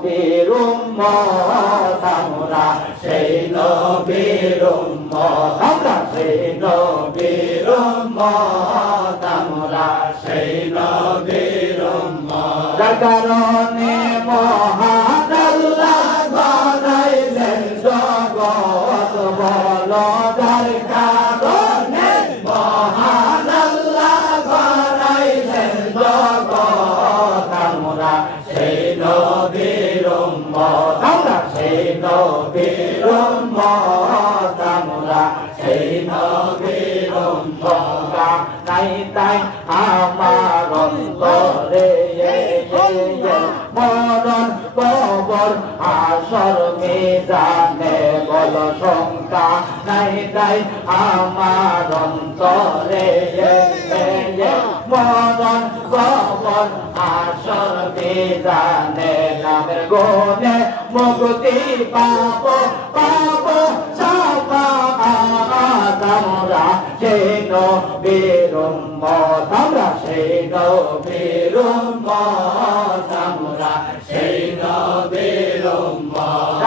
নবীর উম্মত আমরা সেই নবীর উম্মত আমরা সেই নবীর উম্মত আমরা সেই নবীর উম্মত যার কারণে মহান আল্লাহ বানাইলেন জগৎ বলো যার কারণে মহান আল্লাহ বানাইলেন জগৎ আমরা সেই নবীর উম্মত আমরা সেই নবীর উম্মত আমরা সেই নবীর উম্মত নাই তাই আমার অন্তরে মরণ কবর আসর মিজানে বল শঙ্কা নাই তাই আমার অন্তরে মরণ কবর আসর মিজানে নামের গুণে মুক্তি পাবো পাবো সাফাআত আমরা সেই নবীর উম্মত আমরা সেই নবীর উম্মত আমরা সেই নবীর উম্মত